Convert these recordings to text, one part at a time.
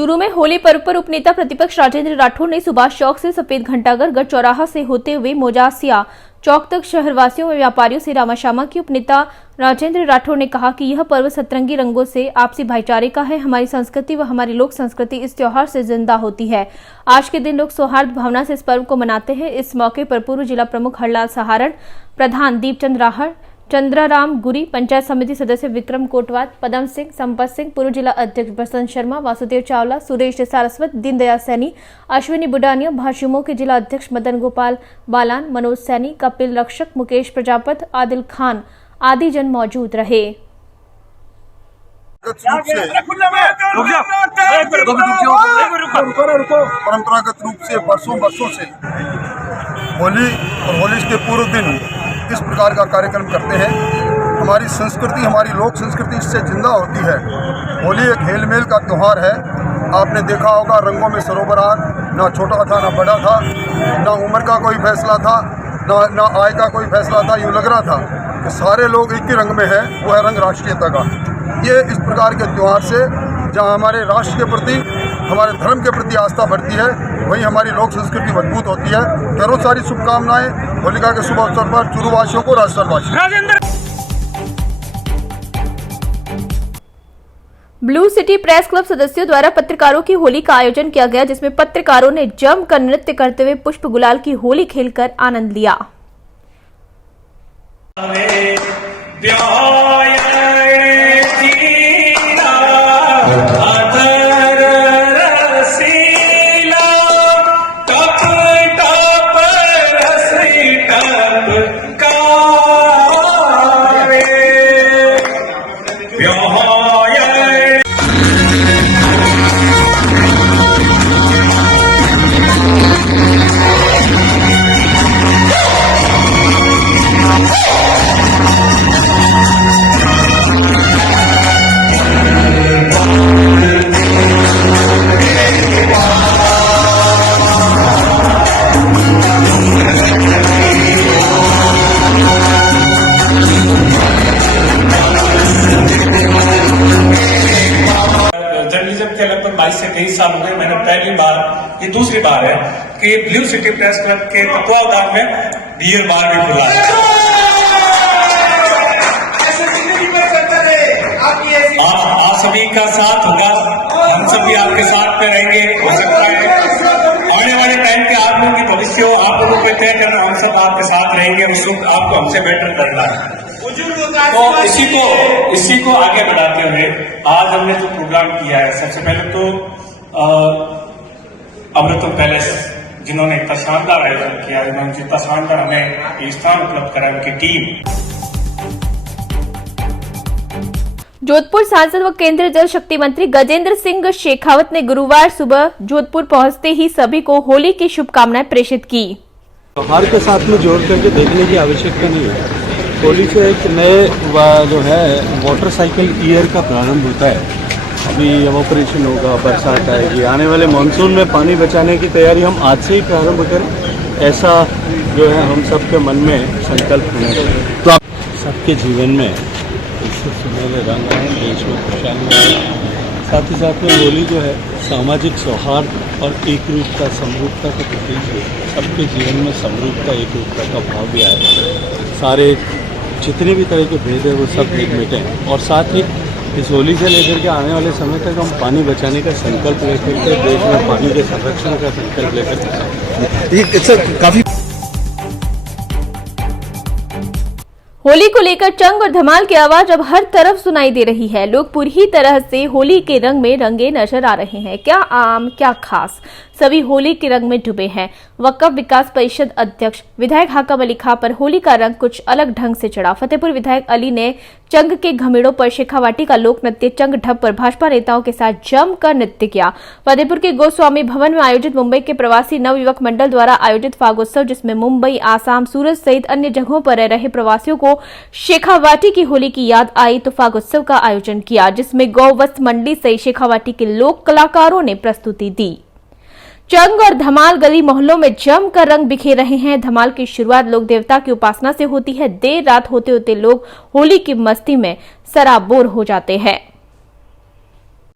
चूरू में होली पर्व पर उपनेता प्रतिपक्ष राजेंद्र राठौर ने सुभाष चौक से सफेद घंटाघर गढ़ चौराहा से होते हुए मोजासिया चौक तक शहरवासियों व व्यापारियों से रामाशामा की। उपनेता राजेंद्र राठौर ने कहा कि यह पर्व सतरंगी रंगों से आपसी भाईचारे का है। हमारी संस्कृति व हमारी लोक संस्कृति इस त्योहार से जिंदा होती है। आज के दिन लोग सौहार्द भावना से इस पर्व को मनाते हैं। इस मौके पर पूर्व जिला प्रमुख हरलाल सहारण, प्रधान दीपचंद राहड़, चंद्राराम गुरी, पंचायत समिति सदस्य विक्रम कोटवाद, पदम सिंह, संपत सिंह, पूर्व जिला अध्यक्ष बसंत शर्मा, वासुदेव चावला, सुरेश सारस्वत, दीनदयाल सैनी, अश्विनी बुडानिया, भाषुमो के जिला अध्यक्ष मदन गोपाल बालान, मनोज सैनी, कपिल रक्षक, मुकेश प्रजापत, आदिल खान आदि जन मौजूद रहे। परंपरागत रूप से वर्षों से होली और होली के पूर्व दिन इस प्रकार का कार्यक्रम करते हैं। हमारी संस्कृति, हमारी लोक संस्कृति इससे जिंदा होती है। होली एक हेल मेल का त्यौहार है। आपने देखा होगा रंगों में सरोबरार, ना छोटा था ना बड़ा था, ना उम्र का कोई फैसला था, ना आय का कोई फैसला था। यूँ लग रहा था कि सारे लोग एक ही रंग में हैं, वो है रंग राष्ट्रीयता का। ये इस प्रकार के त्यौहार से जहाँ हमारे राष्ट्र के प्रति, हमारे धर्म के प्रति आस्था बढ़ती है, वहीं हमारी लोक संस्कृति मजबूत होती है। करों सारी शुभकामनाएं होलिका के शुभ अवसर पर चूरू वासियों को, राष्ट्रवासियों। ब्लू सिटी प्रेस क्लब सदस्यों द्वारा पत्रकारों की होली का आयोजन किया गया, जिसमें पत्रकारों ने जमकर नृत्य करते हुए पुष्प गुलाल की होली खेलकर आनंद लिया। के लगभग 22 से 23 साल हो गए। मैंने पहली बार, ये दूसरी बार है कि ब्लू सिटी प्रेस क्लब के तत्वावधान में बियर बार भी खुला है। आप सभी का साथ होगा, हम सभी आपके साथ में रहेंगे। हो सकता है आने वाले टाइम के आप लोगों की भविष्य हो, आप लोगों को तय करना, हम सब आपके साथ रहेंगे। उस वक्त आपको हमसे बेटर करना है। तो इसी को आगे बढ़ाते हुए आज हमने जो प्रोग्राम किया है, सबसे पहले तो अमृतम पैलेस जिन्होंने इतना शानदार आयोजन किया, जिन्होंने जितना शानदार हमें स्थान उपलब्ध कराया, उनकी टीम। जोधपुर सांसद व केंद्रीय जल शक्ति मंत्री गजेंद्र सिंह शेखावत ने गुरुवार सुबह जोधपुर पहुंचते ही सभी को होली की शुभकामनाएं प्रेषित की। त्योहार के साथ में जोड़ करके देखने की आवश्यकता नहीं है। होली से एक नए जो है वाटर साइकिल ईयर का प्रारंभ होता है। अभी इवैपोरेशन होगा, बरसात आएगी, आने वाले मानसून में पानी बचाने की तैयारी हम आज से ही प्रारंभ करें, ऐसा जो है हम सबके मन में संकल्प होना चाहिए। तो आप सबके जीवन में इससे सुनहरे रंग आए, देश में खुशहाली आए। साथ ही साथ में होली जो है सामाजिक सौहार्द और एकरूपता, समरूपता का प्रतीक है। सबके जीवन में समरूपता, एकरूपता का भाव भी आए। सारे जितने भी तरह के भेद है वो सब भेद मिटें, और साथ ही इस होली से लेकर के आने वाले समय तक हम पानी बचाने का संकल्प लेकर के, देश में पानी के संरक्षण का संकल्प लेकर काफी। होली को लेकर चंग और धमाल की आवाज अब हर तरफ सुनाई दे रही है। लोग पूरी तरह से होली के रंग में रंगे नजर आ रहे हैं। क्या आम क्या खास, सभी होली के रंग में डूबे हैं। वक्फ विकास परिषद अध्यक्ष विधायक हाकम अली खां पर होली का रंग कुछ अलग ढंग से चढ़ा। फतेहपुर विधायक अली ने चंग के घमेड़ों पर शेखावाटी का लोक नृत्य चंग ढप पर भाजपा नेताओं के साथ जमकर नृत्य किया। फतेहपुर के गोस्वामी भवन में आयोजित मुंबई के प्रवासी नवयुवक मंडल द्वारा आयोजित फागोत्सव, जिसमें मुंबई, आसाम, सूरत सहित अन्य जगहों पर रह रहे प्रवासियों को शेखावाटी की होली की याद आई तो फागोत्सव का आयोजन किया, जिसमें गौ वस्त्र मंडी सहित शेखावाटी के लोक कलाकारों ने प्रस्तुति दी। चंग और धमाल गली मोहल्लों में जमकर रंग बिखेर रहे हैं। धमाल की शुरुआत लोक देवता की उपासना से होती है। देर रात होते होते लोग होली की मस्ती में सराबोर हो जाते हैं।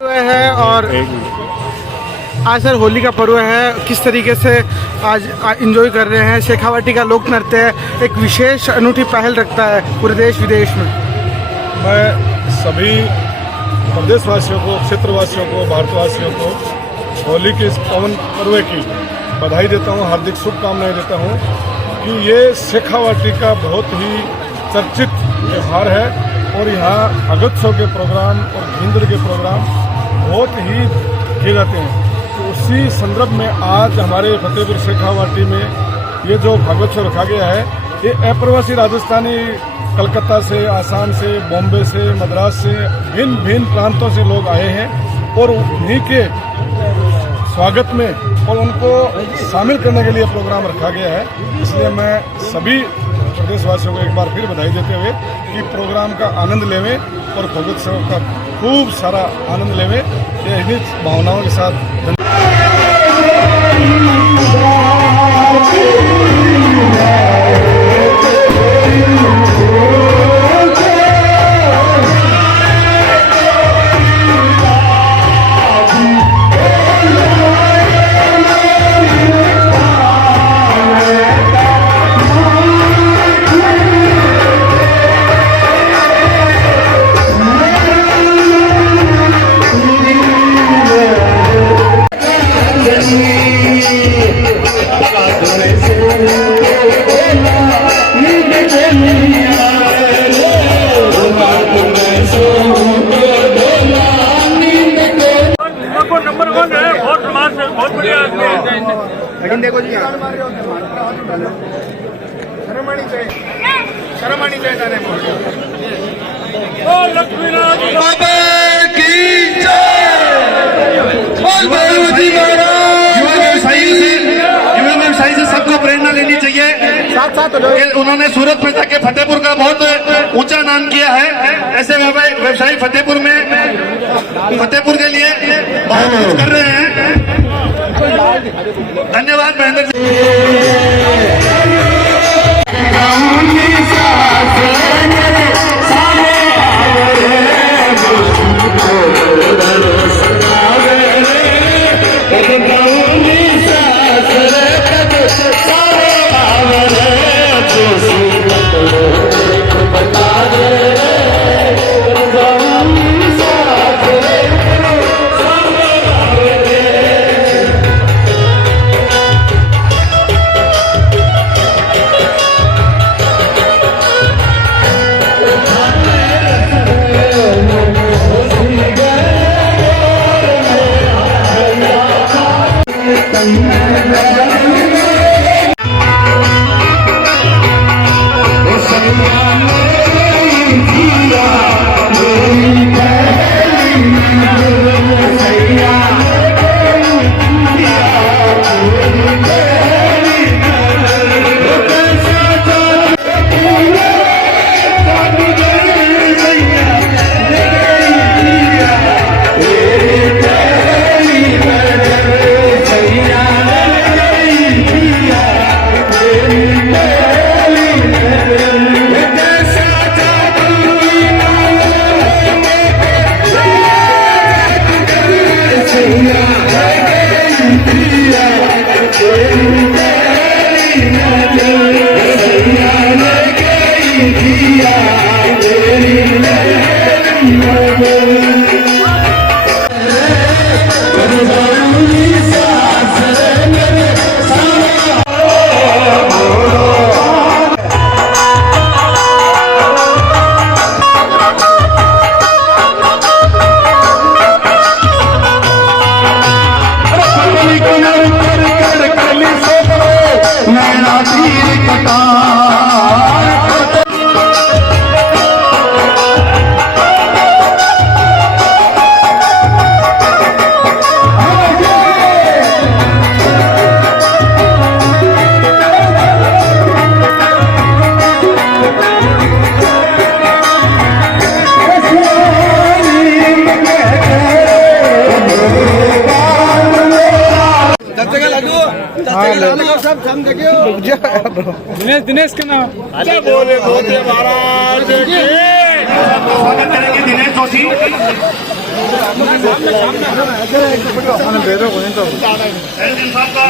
और आज सर होली का पर्व है, किस तरीके से आज इंजॉय कर रहे हैं? शेखावाटी का लोक नृत्य एक विशेष अनूठी पहल रखता है पूरे देश विदेश में। मैं सभी प्रदेशवासियों को, क्षेत्रवासियों को, भारतवासियों को होली के इस पावन पर्व की बधाई देता हूँ, हार्दिक शुभकामनाएं देता हूँ कि ये शेखावाटी का बहुत ही चर्चित त्यौहार है और यहाँ भगोत्सव के प्रोग्राम और भिंदर के प्रोग्राम बहुत ही किए जाते हैं। तो उसी संदर्भ में आज हमारे फतेहपुर शेखावाटी में ये जो भगोत्सव रखा गया है, ये अप्रवासी राजस्थानी कलकत्ता से, आसाम से, बॉम्बे से, मद्रास से, भिन्न भिन्न प्रांतों से लोग आए हैं और उन्हीं के स्वागत में और उनको शामिल करने के लिए प्रोग्राम रखा गया है। इसलिए मैं सभी प्रदेशवासियों को एक बार फिर बधाई देते हुए कि प्रोग्राम का आनंद लेवें और भगोत्सव का खूब सारा आनंद लेवें, ये इन्हीं भावनाओं के साथ। लेकिन देखो जी शर्म आनी चाहिए जाने युवा व्यवसायी से सबको प्रेरणा लेनी चाहिए। उन्होंने सूरत में जाके फतेहपुर का बहुत ऊंचा नाम किया है। ऐसे व्यवसायी फतेहपुर के लिए बहुत कुछ कर रहे हैं। धन्यवाद महेंद्र दिनेश के नाम बोले महाराज स्वागत करेंगे दिनेश जोशी। एलजी साहब का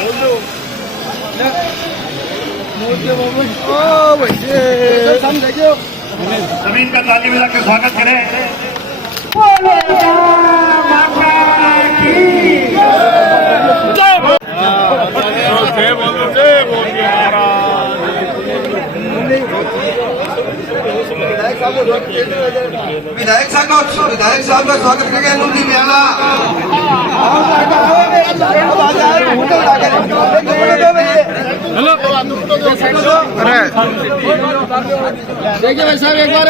जमीन का ताली मिला के स्वागत करें। विधायक साहब का स्वागत करेंगे अनुजी म्याला। देखिए भाई साहब एक बार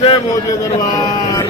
जय मोदी दरबार।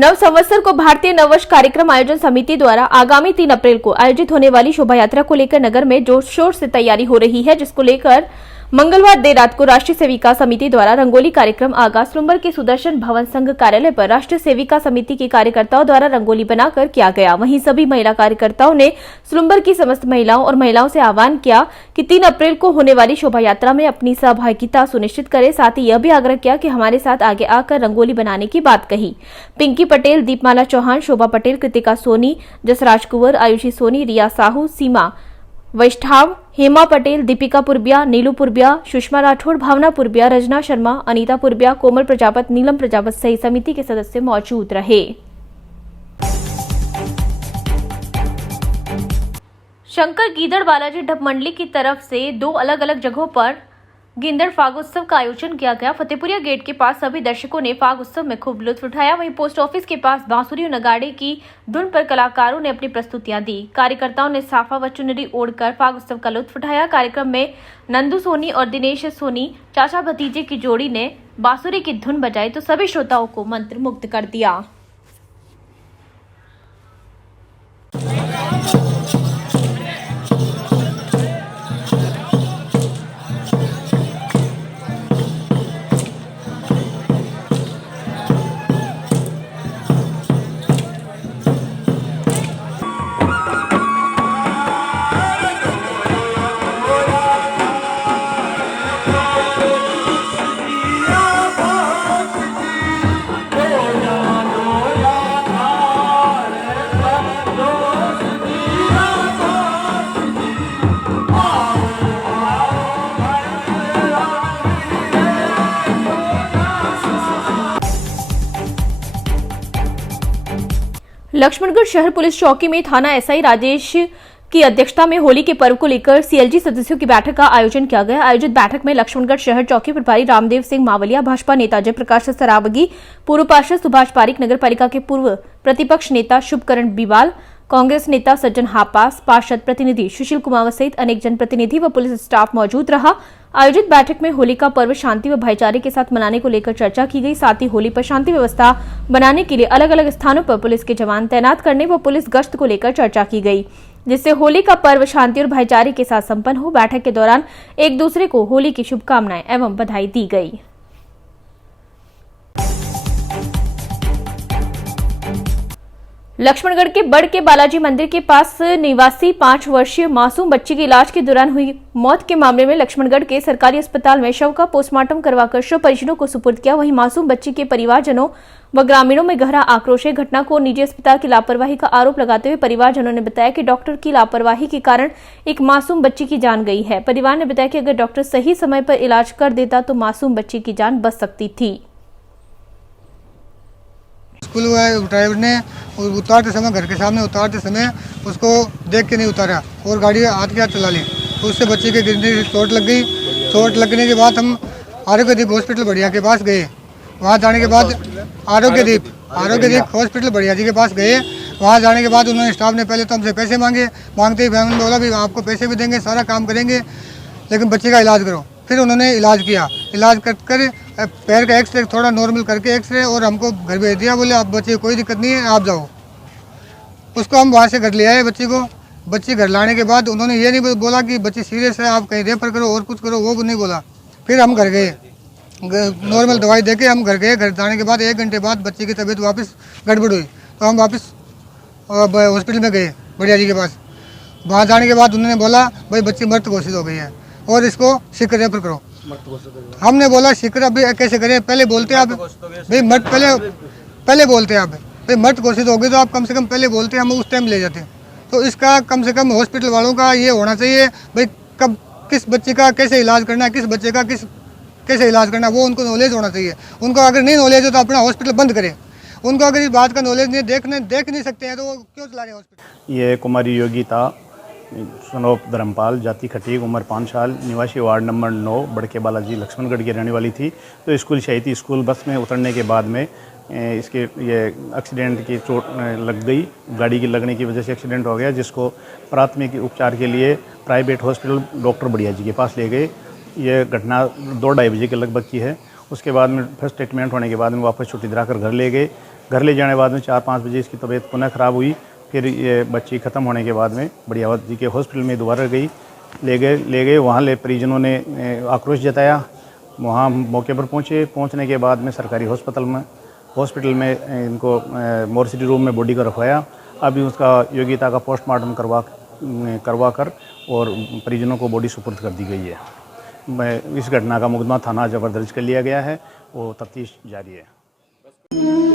नव संवत्सर को भारतीय नववर्ष कार्यक्रम आयोजन समिति द्वारा आगामी 3 अप्रैल को आयोजित होने वाली शोभा यात्रा को लेकर नगर में जोर शोर से तैयारी हो रही है, जिसको लेकर मंगलवार देर रात को राष्ट्रीय सेविका समिति द्वारा रंगोली कार्यक्रम आगाज सुलंबर के सुदर्शन भवन संघ कार्यालय पर राष्ट्रीय सेविका समिति के कार्यकर्ताओं द्वारा रंगोली बनाकर किया गया। वहीं सभी महिला कार्यकर्ताओं ने सुलंबर की समस्त महिलाओं और महिलाओं से आह्वान किया कि 3 अप्रैल को होने वाली शोभा यात्रा में अपनी सहभागिता सुनिश्चित करें। साथ ही यह भी आग्रह किया कि हमारे साथ आगे आकर रंगोली बनाने की बात कही। पिंकी पटेल, दीपमाला चौहान, शोभा पटेल, कृतिका सोनी, जसराज कुंवर, आयुषी सोनी, रिया साहू, सीमा वैष्ठाव, हेमा पटेल, दीपिका पुरबिया, नीलू पुरबिया, सुषमा राठौड़, भावना पुरबिया, रजना शर्मा, अनीता पुरबिया, कोमल प्रजापत, नीलम प्रजापत सहित समिति के सदस्य मौजूद रहे। शंकर गीदड़ बालाजी ढप मंडली की तरफ से 2 अलग अलग जगहों पर गिंदड़ फाग उत्सव का आयोजन किया गया। फतेहपुरिया गेट के पास सभी दर्शकों ने फाग उत्सव में खूब लुत्फ उठाया। वहीं पोस्ट ऑफिस के पास बांसुरी और नगाड़े की धुन पर कलाकारों ने अपनी प्रस्तुतियां दी। कार्यकर्ताओं ने साफा व चुनरी ओढ़कर फाग उत्सव का लुत्फ उठाया। कार्यक्रम में नंदू सोनी और दिनेश सोनी चाचा भतीजे की जोड़ी ने बांसुरी की धुन बजाई तो सभी श्रोताओं को मंत्र मुग्ध कर दिया। लक्ष्मणगढ़ शहर पुलिस चौकी में थाना एसआई राजेश की अध्यक्षता में होली के पर्व को लेकर सीएलजी सदस्यों की बैठक का आयोजन किया गया। आयोजित बैठक में लक्ष्मणगढ़ शहर चौकी प्रभारी रामदेव सिंह मावलिया, भाजपा नेता जयप्रकाश सरावगी, पूर्व पार्षद सुभाष पारिक, नगर पालिका के पूर्व प्रतिपक्ष नेता शुभकरण बीवाल, कांग्रेस नेता सज्जन हापास, पार्षद प्रतिनिधि सुशील कुमावत सहित अनेक जनप्रतिनिधि व पुलिस स्टाफ मौजूद रहा। आयोजित बैठक में होली का पर्व शांति व भाईचारे के साथ मनाने को लेकर चर्चा की गई। साथ ही होली पर शांति व्यवस्था बनाने के लिए अलग अलग स्थानों पर पुलिस के जवान तैनात करने व पुलिस गश्त को लेकर चर्चा की गई, जिससे होली का पर्व शांति और भाईचारे के साथ संपन्न हो। बैठक के दौरान एक दूसरे को होली की शुभकामनाएं एवं बधाई दी गई। लक्ष्मणगढ़ के बड़ के बालाजी मंदिर के पास निवासी 5 वर्षीय मासूम बच्ची की इलाज के दौरान हुई मौत के मामले में लक्ष्मणगढ़ के सरकारी अस्पताल में शव का पोस्टमार्टम करवाकर शव परिजनों को सुपुर्द किया। वहीं मासूम बच्ची के परिवारजनों व ग्रामीणों में गहरा आक्रोश है। घटना को निजी अस्पताल की लापरवाही का आरोप लगाते हुए परिवारजनों ने बताया कि डॉक्टर की लापरवाही के कारण एक मासूम बच्ची की जान गई है। परिवार ने बताया कि अगर डॉक्टर सही समय पर इलाज कर देता तो मासूम बच्ची की जान बच सकती थी। स्कूल ड्राइवर ने उतारते समय, घर के सामने उतारते समय उसको देख के नहीं उतारा और गाड़ी हाथ के हाथ चला ली, तो उससे बच्चे के गिरने से चोट लग गई। चोट लगने के बाद हम आरोग्यदीप हॉस्पिटल बढ़िया के पास गए। वहाँ जाने के बाद आरोग्यदीप हॉस्पिटल बढ़िया जी के पास गए। वहाँ जाने के बाद उन्होंने स्टाफ ने पहले तो हमसे पैसे मांगते ही हमने बोला भी आपको पैसे भी देंगे, सारा काम करेंगे, लेकिन बच्चे का इलाज करो। फिर उन्होंने इलाज किया, इलाज कर पैर का एक्सरे थोड़ा नॉर्मल करके एक्सरे और हमको घर भेज दिया। बोले आप बच्चे कोई दिक्कत नहीं है, आप जाओ। उसको हम वहाँ से घर ले आए बच्ची को। बच्ची घर लाने के बाद उन्होंने ये नहीं बोला कि बच्ची सीरियस है, आप कहीं रेफर करो और कुछ करो, वो नहीं बोला। फिर हम घर गए, नॉर्मल दवाई देके हम घर गए। घर जाने के बाद 1 घंटे बाद बच्ची की तबीयत वापस गड़बड़ हुई, तो हम वापस हॉस्पिटल में गए बढ़िया जी के पास। वहाँ जाने के बाद उन्होंने बोला भाई बच्ची मृत घोषित हो गई है और इसको शीघ्र रेफर करो। हमने बोला शीघ्र अभी कैसे करें, पहले बोलते आप भाई मृत, पहले बोलते आप भाई मृत घोषित हो गई तो आप कम से कम पहले बोलते, हम उस टाइम ले जाते। तो इसका कम से कम हॉस्पिटल वालों का ये होना चाहिए भाई कब किस बच्चे का कैसे इलाज करना है, किस बच्चे का कैसे इलाज करना है, वो उनको नॉलेज होना चाहिए। उनको अगर नहीं नॉलेज हो तो अपना हॉस्पिटल बंद करें। उनको अगर इस बात का नॉलेज नहीं देख नहीं सकते हैं तो वो क्यों चला रहे हैं हॉस्पिटल। ये कुमारी योगिता सनोप धर्मपाल, जाति खटीक, उम्र 5 साल, निवासी वार्ड नंबर 9, बड़के बालाजी, लक्ष्मणगढ़ की रहने वाली थी। तो स्कूल से आई थी। स्कूल बस में उतरने के बाद में इसके ये एक्सीडेंट की चोट लग गई, गाड़ी की लगने की वजह से एक्सीडेंट हो गया, जिसको प्राथमिक उपचार के लिए प्राइवेट हॉस्पिटल डॉक्टर बढ़िया जी के पास ले गए। ये घटना 2-2:30 बजे के लगभग की है। उसके बाद में फर्स्ट ट्रीटमेंट होने के बाद में वापस छुट्टी दिलाकर घर ले गए। घर ले जाने के बाद में 4-5 बजे इसकी तबीयत पुनः ख़राब हुई। फिर ये बच्ची ख़त्म होने के बाद में बड़ी आबादी के हॉस्पिटल में दोबारा ले गए वहाँ परिजनों ने आक्रोश जताया। वहाँ मौके पर पहुँचने के बाद में सरकारी हॉस्पिटल में इनको मोर्चरी रूम में बॉडी को रखवाया। अभी उसका योग्यता का पोस्टमार्टम करवा कर और परिजनों को बॉडी सुपुर्द कर दी गई है। इस घटना का मुकदमा थाना जबर दर्ज कर लिया गया है और तफ्तीश जारी है।